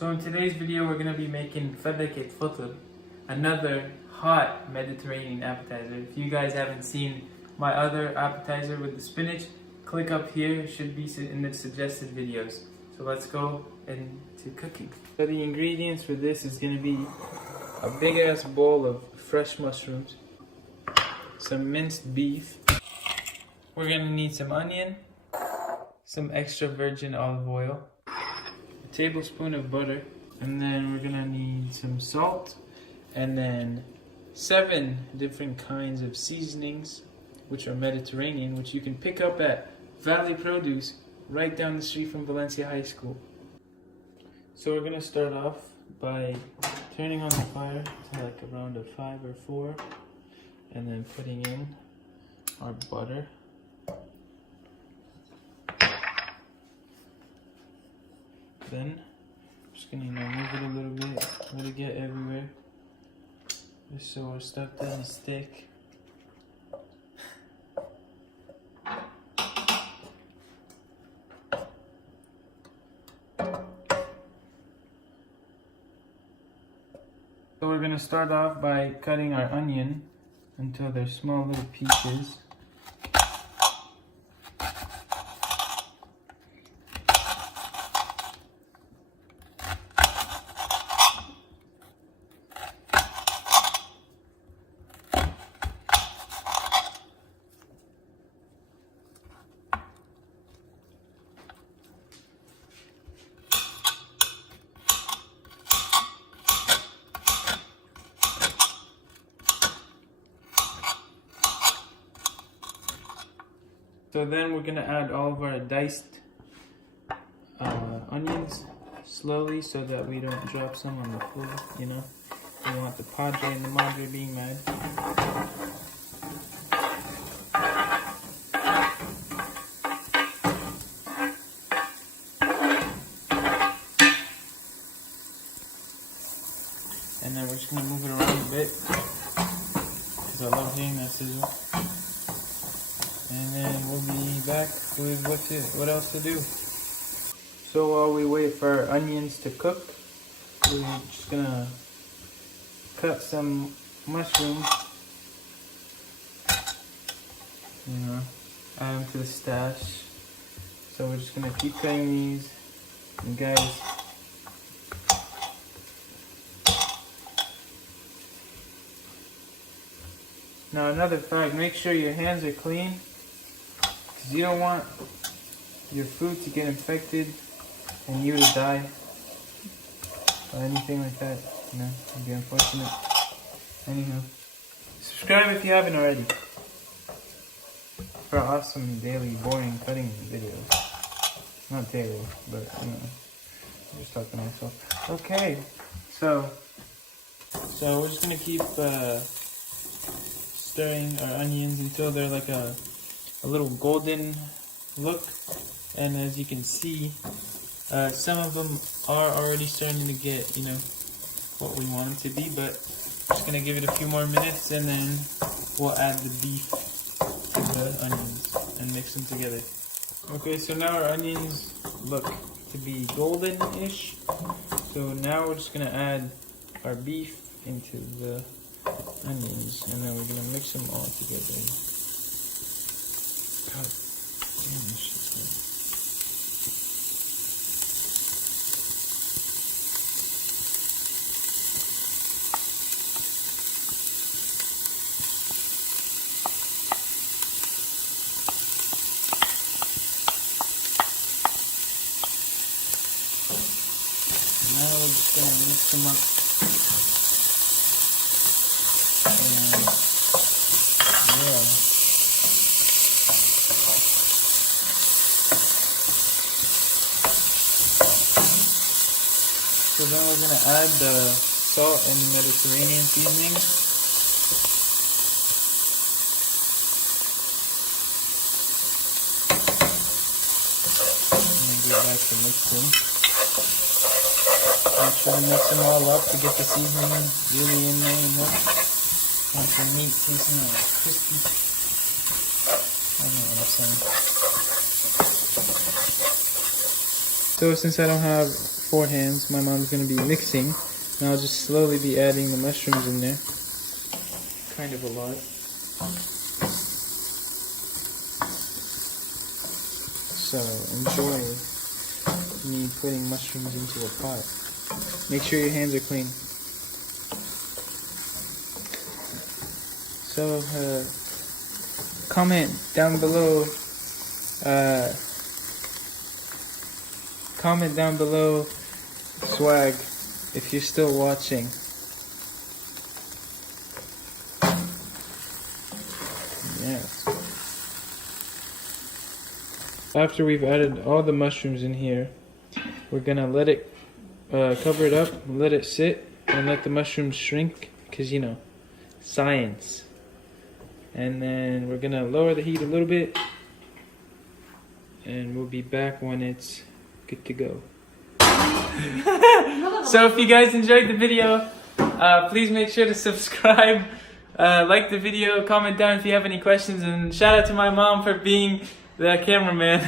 So in today's video we're going to be making fadakit fitr, another hot Mediterranean appetizer. If you guys haven't seen my other appetizer with the spinach, click up here, it should be in the suggested videos. So let's go into cooking. So the ingredients for this is going to be a big ass bowl of fresh mushrooms, some minced beef, we're going to need some onion, some extra virgin olive oil, a tablespoon of butter, and then we're gonna need some salt, and then 7 different kinds of seasonings which are Mediterranean, which you can pick up at Valley Produce right down the street from Valencia High School. So we're gonna start off by turning on the fire to like around a 5 or 4, and then putting in our butter. Then I'm just gonna move it a little bit, let it get everywhere, just so our stuff doesn't stick. So we're gonna start off by cutting our onion until they're small little pieces. So then we're gonna add all of our diced onions slowly so that we don't drop some on the floor, you know. We want the padre and the madre being mad. And then we're just gonna move it around a bit because I love hearing that sizzle. And then we'll be back with what else to do. So while we wait for our onions to cook, we're just gonna cut some mushrooms, you know, add them to the stash. So we're just gonna keep cutting these, and guys, now another fact, make sure your hands are clean, because you don't want your food to get infected and you to die or anything like that. You know, it'd be unfortunate. Anyhow, subscribe if you haven't already for awesome daily boring cutting videos. Not daily, but you know, I'm just talking to myself. Okay, so we're just gonna keep stirring our onions until they're like a little golden look, and as you can see, some of them are already starting to get, you know, what we want them to be, but I'm just gonna give it a few more minutes and then we'll add the beef to the onions and mix them together. Okay, so now our onions look to be golden-ish, so now we're just gonna add our beef into the onions, and then we're gonna mix them all together. God damn, this shit's good. Now we're just gonna mix them up. So then we're going to add the salt and the Mediterranean seasoning. And then go back to mixing. Make sure to mix them all up to get the seasoning really in there, you know. Want the meat tasting like crispy. I don't know what I'm saying. So since I don't have 4 hands. My mom's going to be mixing, and I'll just slowly be adding the mushrooms in there. Kind of a lot. So enjoy me putting mushrooms into a pot. Make sure your hands are clean. So comment down below. Comment down below, swag, if you're still watching. Yes. After we've added all the mushrooms in here, we're gonna let it cover it up, let it sit, and let the mushrooms shrink, because you know, science. And then we're gonna lower the heat a little bit, and we'll be back when it's good to go. So if you guys enjoyed the video, please make sure to subscribe, like the video, comment down if you have any questions, and shout out to my mom for being the cameraman.